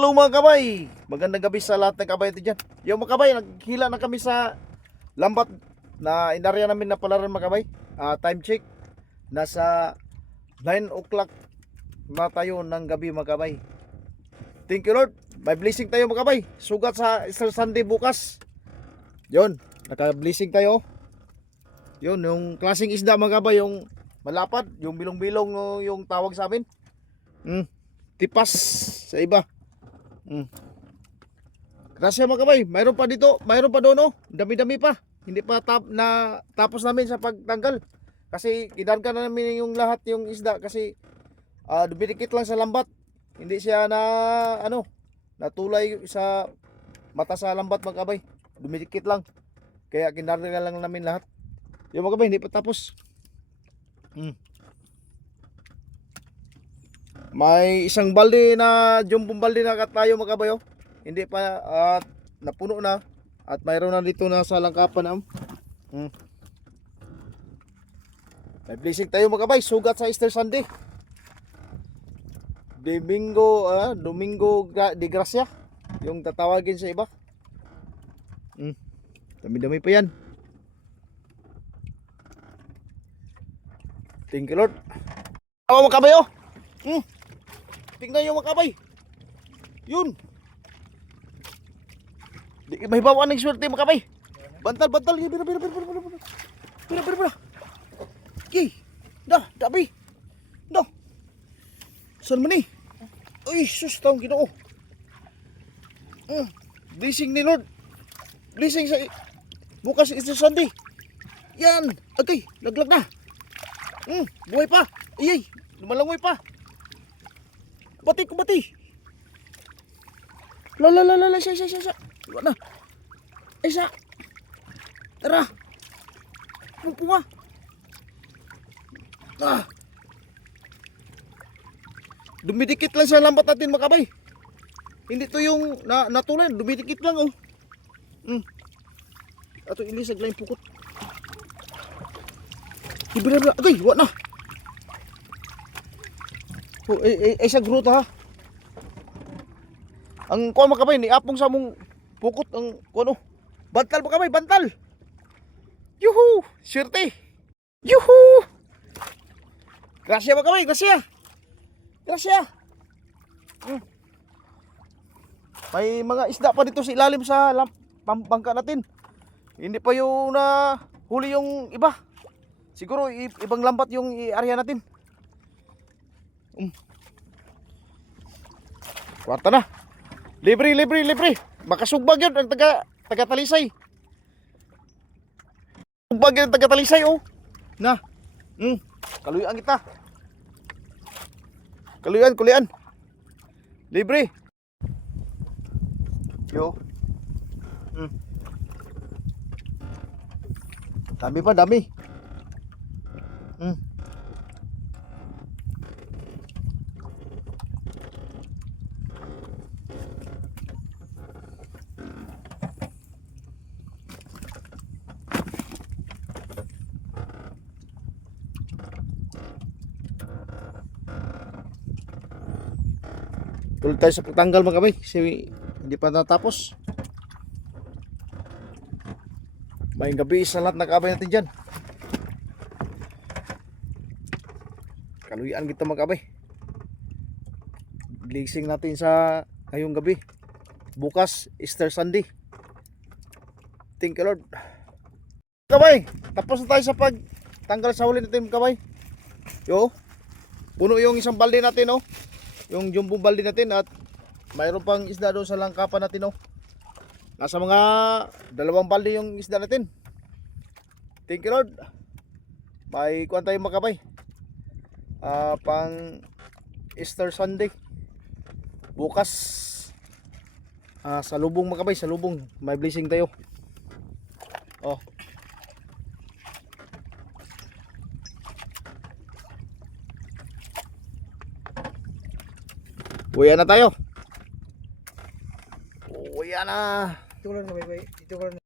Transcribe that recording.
Hello mga kabay, magandang gabi sa lahat ng kabay natin dyan. Yung mga kabay, naghila na kami sa lambat na inarya namin na palaran mga kabay. Time check, nasa 9 o'clock na tayo ng gabi mga kabay. Thank you Lord, may blessing tayo mga kabay. Sugat sa Easter Sunday bukas. Yun, naka-blessing tayo. Yun, yung klaseng isda mga kabay, yung malapad, yung bilong-bilong yung tawag sa amin. Tipas sa iba. Grasya mga kabay, mayroon pa dito, mayroon pa doon oh. Dami-dami pa. Hindi pa tapos namin sa pagtanggal. Kasi kinarga na namin yung lahat yung isda kasi dumidikit lang sa lambat. Hindi siya natulay sa mata sa lambat mga kabay. Dumidikit lang. Kaya kinarga lang namin lahat. Yung mga kabay, hindi pa tapos. May isang balde na jumbong balde na tayo mga kabay oh. Hindi pa napuno na at mayroon na dito na sa langkapan May blessing tayo mga kabay, sugat sa Easter Sunday. Domingo de Gracia yung tatawagin sa iba. Dami-dami pa yan. Thank you Lord. Mga kabay oh. Tingnan nyo mga kabay. Yun. Di may bawaan ng swerte mga kabay. Bantal. Bira. Okay. Dabi. Dah. Saan man eh? Uy, sus, taong Ginoo. Blessing ni Lord. Blessing sa bukas Easter Sunday. Yan. Okay, laglag na. Buhay pa. Iyay, lumalangoy pa. Bati. La, siya. Iwan na. Isa. Tara. Pumpunga. Dumidikit lang sa lambat natin mga kabay. Hindi to yung natulay. Dumidikit lang oh. Ato ilisag lang yung pukot. Ibira. Agay, iwan na. Sa gruta ha. Ang kuha mga kabay, ni apong sa mong pukot ang kuno. Bantal mga kabay, bantal. Yuhu! Swerte. Yuhu! Grasya mga kabay, grasya. May mga isda pa dito sa ilalim sa bangka natin. Hindi pa yung huli yung iba. Siguro ibang lambat yung i-area natin. Kwarta na. Libre. Makasugbag yun ang taga-talisay. Sugbag yun ang taga-talisay oh. Na. Kaluyaan kita. Kulian. Libre. Yo. Dami pa. Tuloy tayo sa pagtanggal mga kabay kasi hindi pa natapos. May gabi sa lahat ng kabay natin dyan. Kaluyaan kita mga kabay. Blessing natin sa ngayong gabi. Bukas Easter Sunday. Thank you Lord. Kabay, tapos na tayo sa pagtanggal sa huli natin mga kabay. Yo, puno yung isang balde natin oh. Yung jumbo balde natin at mayroon pang isda doon sa langkapan natin oh. Nasa mga 2 balde yung isda natin. Thank you Lord. May kuwan tayo mga kabay. Pang Easter Sunday. Bukas sa lubong mga kabay, sa lubong may blessing tayo. Oh. Uwi na tayo. Uwi na. Ito ko lang na bye. Ito ko lang.